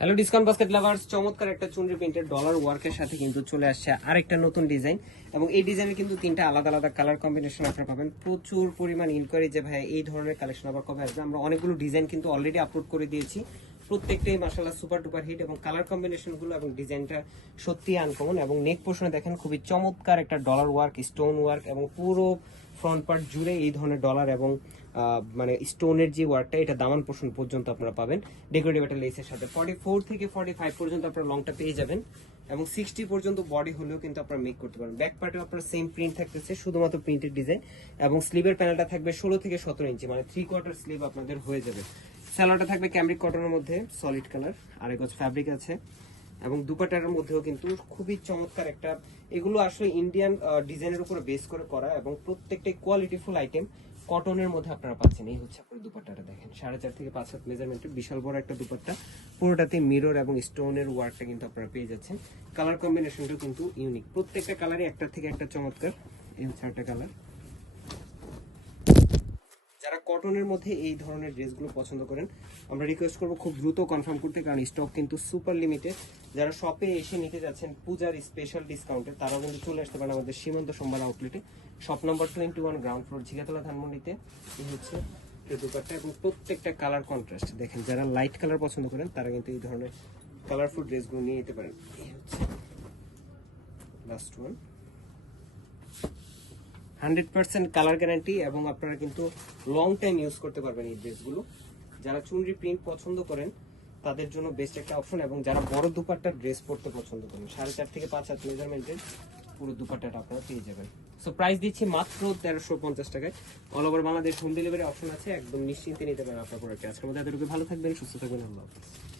Hello discount basket lovers চমৎকার একটা চুনরি প্রিন্টের ডলার ওয়ার্কের সাথে কিন্তু চলে আসছে আরেকটা নতুন ডিজাইন এবং এই ডিজাইনের কিন্তু তিনটা আলাদা আলাদা কালার কম্বিনেশন আপনারা পাবেন। প্রচুর পরিমাণ ইনকোয়ারি যে ভাই এই ধরনের কালেকশন আবার কবে আসবে? আমরা অনেকগুলো ডিজাইন কিন্তু অলরেডি আপলোড করে দিয়েছি। প্রত্যেকটাই মাসাল্লাহ সুপার টুপার হিট এবং কালার কম্বিনেশনগুলো এবং ডিজাইনটা সত্যি আনকমন এবং নেক পোর্শনে দেখেন খুবই চমৎকার একটা ডলার ওয়ার্ক স্টোন ওয়ার্ক এবং পুরো ফ্রন্ট পার্ট জুড়ে এই ধরনের ডলার এবং মানে স্টোনের যে ওয়ার্কটা এটা দামান পোর্শন পর্যন্ত আপনারা পাবেন। ডেকোরেটিভ একটা লেসের সাথে। ফর্টি ফোর থেকে ফর্টি ফাইভ পর্যন্ত আপনারা লংটা পেয়ে যাবেন এবং সিক্সটি পর্যন্ত বডি হলেও কিন্তু আপনারা মেক করতে পারেন ব্যাক পার্টেও আপনার সেম প্রিন্ট থাকতেছে, শুধুমাত্র প্রিন্টের ডিজাইন এবং স্লিভের প্যানেলটা থাকবে ষোলো থেকে সতেরো ইঞ্চি মানে থ্রি কোয়ার্টার স্লিভ আপনাদের হয়ে যাবে। স্যালোয়ারটা থাকবে ক্যামরিক কটনের মধ্যে সলিড কালার আর এক ফ্যাব্রিক আছে। এবং দুপাটার মধ্যেও কিন্তু খুবই চমৎকার একটা, এগুলো আসলে ইন্ডিয়ান ডিজাইনের উপরে বেস করে করা এবং প্রত্যেকটাই কোয়ালিটিফুল আইটেম কটনের মধ্যে আপনারা পাচ্ছেন। এই হচ্ছে আপনার দুপাট্টাটা দেখেন। সাড়ে চার থেকে পাঁচ হাত মেজারমেন্টের বিশাল বড় একটা দুপাট্টা। পুরোটাতে মিরর এবং স্টোনের ওয়ার্কটা কিন্তু আপনারা পেয়ে যাচ্ছেন। কালার কম্বিনেশনটা কিন্তু ইউনিক প্রত্যেকটা কালারই একটা থেকে একটা চমৎকার। এই হচ্ছে একটা কালার কটনের মধ্যে এই ধরনের ড্রেসগুলো পছন্দ করেন। আমরা রিকোয়েস্ট করব খুব দ্রুত কনফার্ম করতে, কারণ স্টক কিন্তু সুপার লিমিটেড যারা শপে এসে নিতে যাচ্ছেন পূজার স্পেশাল ডিসকাউন্টে তারাও কিন্তু চলে আসতে পারেন আমাদের সীমান্ত সোমবার আউটলেটে shop number twenty one ground floor Jhigatola ধানমন্ডিতে। হচ্ছে দুপাট্টা এবং প্রত্যেকটা কালার কন্ট্রাস্ট দেখেন, যারা লাইট কালার পছন্দ করেন, তারা কিন্তু এই ধরনের কালারফুল ড্রেসগুলো নিয়ে যেতে পারেন। এই হচ্ছে last one hundred percent colour guarantee এবং আপনারা কিন্তু লং টাইম ইউজ করতে পারবেন এই ড্রেসগুলো যারা চুনরি প্রিন্ট পছন্দ করেন, তাদের জন্য বেস্ট একটা অপশন এবং যারা বড় দুপাট্টার ড্রেস পরতে পছন্দ করেন, সাড়ে চার থেকে পাঁচ হাত মেজারমেন্টের পুরো দুপাট্টাটা আপনারা পেয়ে যাবেন। সো প্রাইস দিচ্ছি মাত্র তেরোশো পঞ্চাশ টাকায়। All over Bangladesh home delivery option আছে, একদম নিশ্চিন্তে নিতে পারেন আপনার প্রোডাক্টে আজকের মধ্যে এতটুকু ভালো থাকবেন, সুস্থ থাকবেন, আল্লাহ হাফিজ।